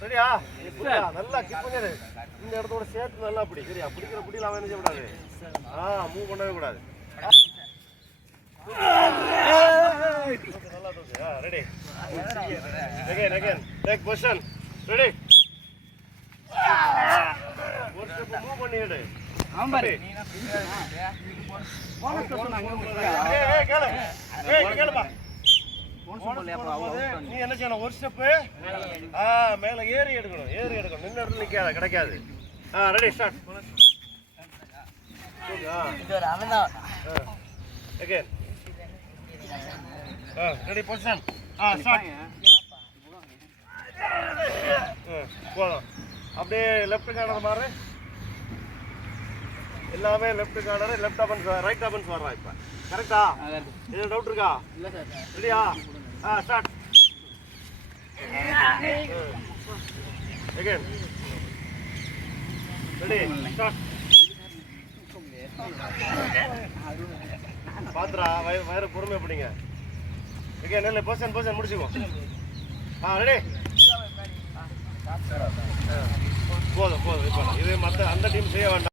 சரியா? நல்லா கிப் பண்ணிடு. இந்த இடத்தோட சேர்த்து நல்லா அப்படி. சரியா? பிடிக்கிற பிடியில அவன் என்ன செய்யக்கூடாது? மூவ் பண்ணவே கூடாது. நல்லா தூக்கு. Ready. Again. Take position. Ready? ஒரு ஸ்டெப் மூவ் பண்ணிடு. ஆமாடி. போனஸ் கேளுப்பா. நீ என்ன செய்யணும்? ஒரு ஸ்டெப் மேல ஏறி எடுக்கணும். நின்ன இடத்துல நிக்காத, கிடைக்காது. Ready start. Again. Ready position. Start. போதும். அப்படியே லெஃப்ட் கார்னர் மாறு. எல்லாமே லெஃப்ட் கார்னர், லெஃப்ட் அபன்ஸ், ரைட் அபன்ஸ் வர்றா இப்ப. கரெக்டா? இது டவுட் இருக்கா? இல்ல சார். ரெடியா? ஸ்டார்ட். Again. Ready start. பாத்ரா வயிறு பொறுமை பிடிங்க. Again இல்ல பொசிஷன் முடிச்சுக்கோ. ரெடி. போதும் இப்போ இது மற்ற அந்த டீம் செய்ய வேண்டாம்.